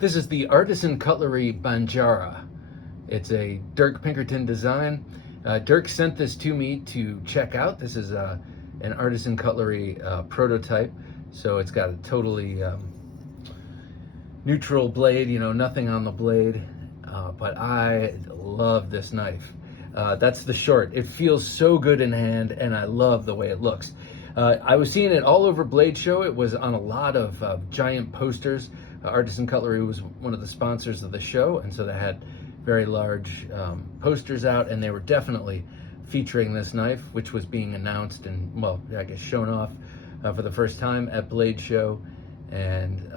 This is the Artisan Cutlery Banjara. It's a Dirk Pinkerton design. Dirk sent this to me to check out. This is an Artisan Cutlery prototype, so it's got a totally neutral blade, nothing on the blade, but I love this knife. That's the short. It feels so good in hand, and I love the way it looks. I was seeing it all over Blade Show. It was on a lot of giant posters. Artisan Cutlery was one of the sponsors of the show, and so they had very large posters out, and they were definitely featuring this knife, which was being announced and, well, I guess shown off for the first time at Blade Show. And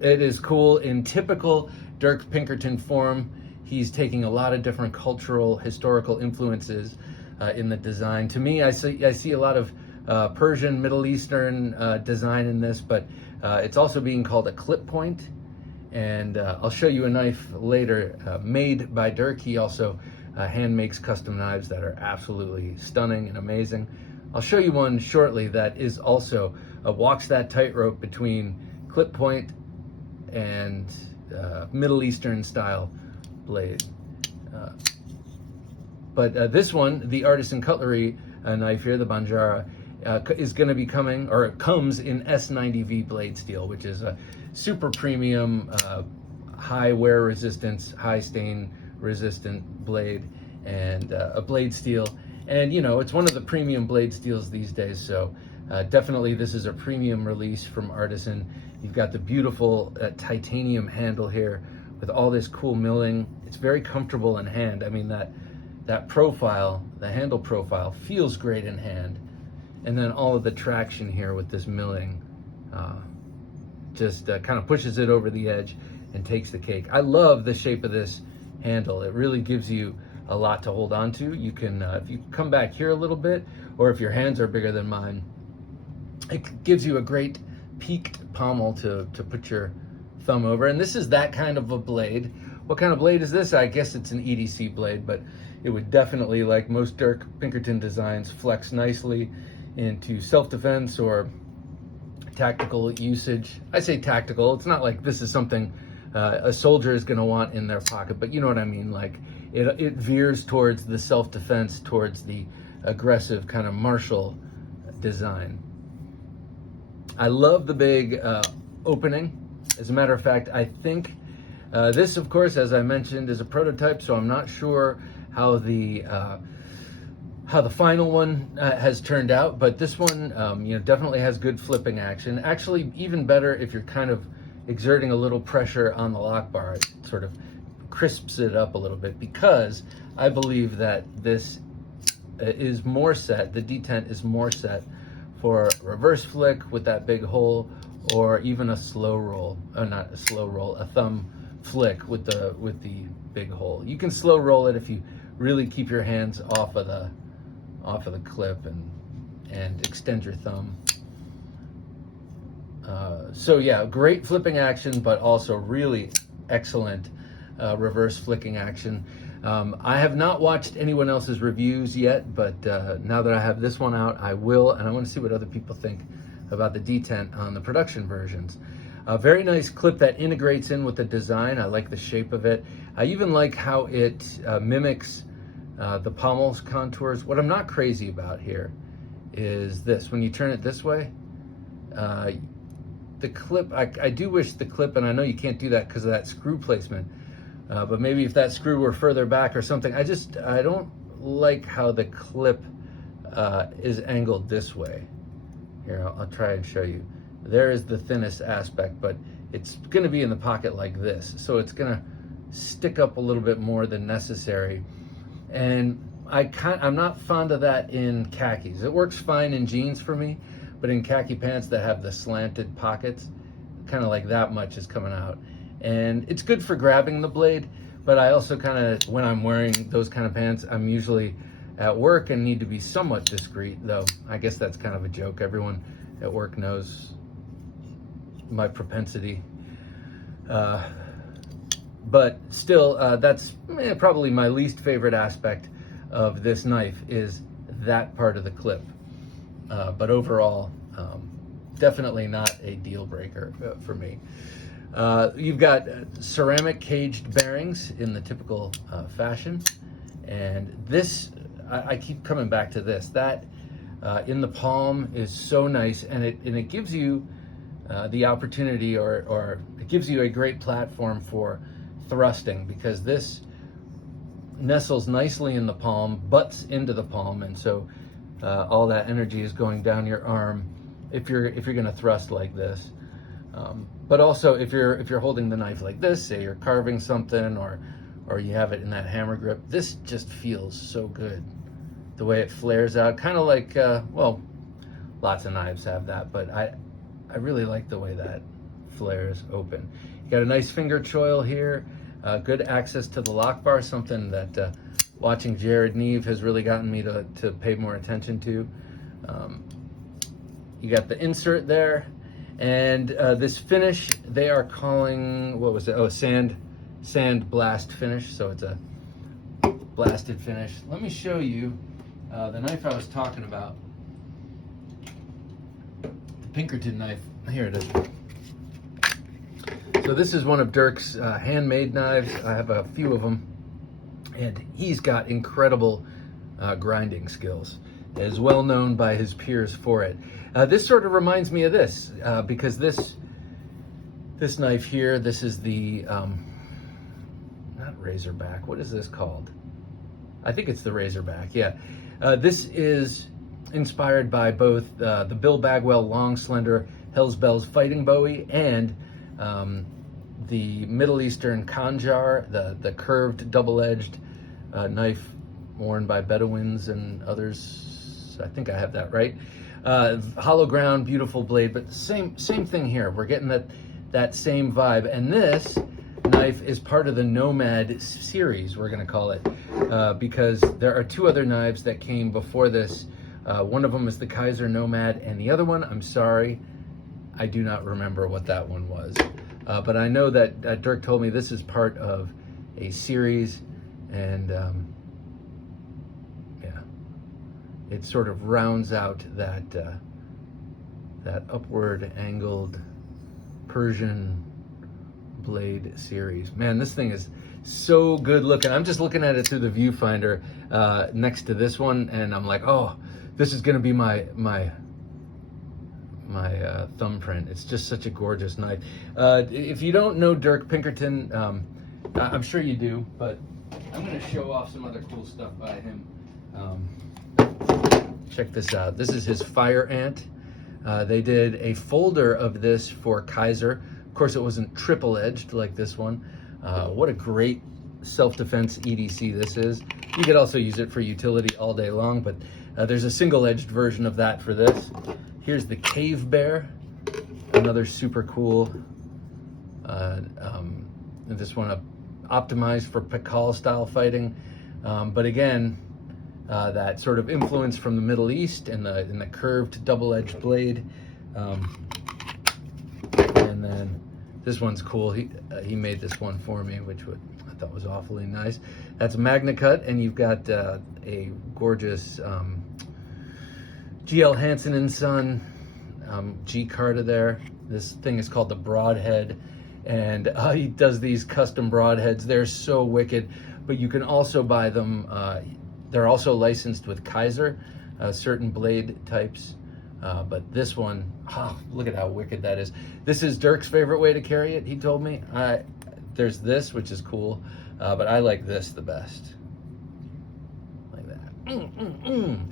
it is cool in typical Dirk Pinkerton form. He's taking a lot of different cultural, historical influences in the design. To me, I see a lot of Persian, Middle Eastern design in this, but it's also being called a clip point. And I'll show you a knife later made by Dirk. He also hand makes custom knives that are absolutely stunning and amazing. I'll show you one shortly that is also walks that tightrope between clip point and Middle Eastern style blade. But this one, the Artisan Cutlery knife here, the Banjara, is going to be coming, or it comes in S90V blade steel, which is a super premium, high wear resistance, high stain resistant blade, and a blade steel. And it's one of the premium blade steels these days, so definitely this is a premium release from Artisan. You've got the beautiful titanium handle here with all this cool milling. It's very comfortable in hand. I mean, that profile, the handle profile, feels great in hand. And then all of the traction here with this milling just kind of pushes it over the edge and takes the cake. I love the shape of this handle. It really gives you a lot to hold on to. You can, if you come back here a little bit, or if your hands are bigger than mine, it gives you a great peaked pommel to put your thumb over. And this is that kind of a blade. What kind of blade is this? I guess it's an EDC blade, but it would definitely, like most Dirk Pinkerton designs, flex nicely into self-defense or tactical usage. I say tactical. It's not like this is something a soldier is going to want in their pocket, but you know what I mean. Like it veers towards the self-defense, towards the aggressive kind of martial design. I love the big opening. As a matter of fact, I think this, of course, as I mentioned, is a prototype, so I'm not sure how the final one has turned out, but this one, definitely has good flipping action. Actually, even better if you're kind of exerting a little pressure on the lock bar. It sort of crisps it up a little bit, because I believe that this is more set, the detent is more set for reverse flick with that big hole, or even a slow roll, not a slow roll, a thumb flick with the big hole. You can slow roll it if you really keep your hands off of the clip and extend your thumb. So yeah, great flipping action, but also really excellent reverse flicking action. I have not watched anyone else's reviews yet, but now that I have this one out, I will, and I want to see what other people think about the detent on the production versions. A very nice clip that integrates in with the design. I like the shape of it. I even like how it mimics the pommel's contours. What I'm not crazy about here is this. When you turn it this way, the clip, I do wish the clip, and I know you can't do that because of that screw placement, but maybe if that screw were further back or something. I don't like how the clip is angled this way. Here, I'll try and show you. There is the thinnest aspect, but it's going to be in the pocket like this, so it's going to stick up a little bit more than necessary. And I'm not fond of that in khakis. It works fine in jeans for me, but in khaki pants that have the slanted pockets, kind of like that much is coming out. And it's good for grabbing the blade, but I also kind of, when I'm wearing those kind of pants, I'm usually at work and need to be somewhat discreet, though I guess that's kind of a joke. Everyone at work knows my propensity. But still, that's probably my least favorite aspect of this knife, is that part of the clip. But overall, definitely not a deal breaker for me. You've got ceramic caged bearings in the typical fashion, and this, I keep coming back to this. That in the palm is so nice, and it gives you the opportunity, or it gives you a great platform for thrusting, because this nestles nicely in the palm, butts into the palm, and so all that energy is going down your arm if you're going to thrust like this. But also if you're holding the knife like this, say you're carving something, or you have it in that hammer grip, this just feels so good. The way it flares out, kind of like well, lots of knives have that, but I really like the way that flares open. You got a nice finger choil here, good access to the lock bar, something that watching Jared Neve has really gotten me to pay more attention to. You got the insert there, and this finish they are calling, what was it? Oh, sand blast finish. So it's a blasted finish. Let me show you the knife I was talking about. The Pinkerton knife. Here it is. So this is one of Dirk's handmade knives. I have a few of them, and he's got incredible grinding skills. Is well known by his peers for it. This sort of reminds me of this because this knife here, this is the not Razorback. What is this called? I think it's the Razorback. Yeah, this is inspired by both the Bill Bagwell long slender Hell's Bells fighting bowie and the Middle Eastern Banjara, the curved double-edged knife worn by Bedouins and others. I think I have that right. Hollow ground, beautiful blade, but same thing here. We're getting that same vibe. And this knife is part of the Nomad series, we're going to call it, because there are two other knives that came before this. One of them is the Kizer Nomad, and the other one, I'm sorry, I do not remember what that one was. But I know that Dirk told me this is part of a series, and it sort of rounds out that upward angled Persian blade series. Man, this thing is so good looking. I'm just looking at it through the viewfinder next to this one, and I'm like, oh, this is gonna be my thumbprint. It's just such a gorgeous knife. If you don't know Dirk Pinkerton, I'm sure you do, but I'm gonna show off some other cool stuff by him. Check this out. This is his Fire Ant. They did a folder of this for Kizer. Of course, it wasn't triple-edged like this one. What a great self-defense EDC this is. You could also use it for utility all day long, but there's a single-edged version of that for this. Here's the Cave Bear, another super cool. This one optimized for Pakal style fighting, but again, that sort of influence from the Middle East and the curved double-edged blade. And then this one's cool. He made this one for me, which I thought was awfully nice. That's Magna Cut, and you've got a gorgeous GL Hansen & Son G Carta there. This thing is called the Broadhead, and he does these custom broadheads. They're so wicked, but you can also buy them. They're also licensed with Kizer, certain blade types. But this one, look at how wicked that is. This is Dirk's favorite way to carry it, he told me. There's this, which is cool, but I like this the best. Like that.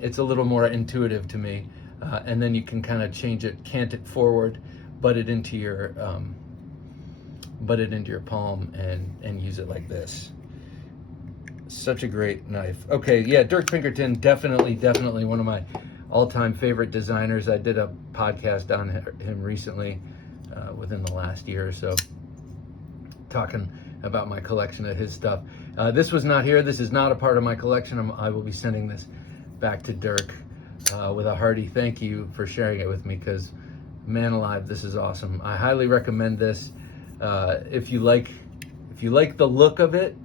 It's a little more intuitive to me. And then you can kind of change it, cant it forward, butt it into your palm and use it like this. Such a great knife. Okay, yeah, Dirk Pinkerton, definitely one of my all-time favorite designers. I did a podcast on him recently, within the last year or so, talking about my collection of his stuff. This was not here. This is not a part of my collection. I will be sending this back to Dirk with a hearty thank you for sharing it with me, because, man alive, this is awesome. I highly recommend this. If you like the look of it,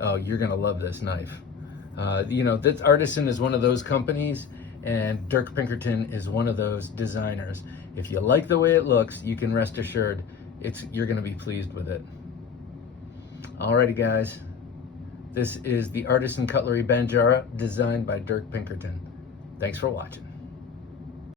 oh, you're gonna love this knife. This Artisan is one of those companies, and Dirk Pinkerton is one of those designers. If you like the way it looks, you can rest assured you're going to be pleased with it. Alrighty, guys. This is the Artisan Cutlery Banjara, designed by Dirk Pinkerton. Thanks for watching.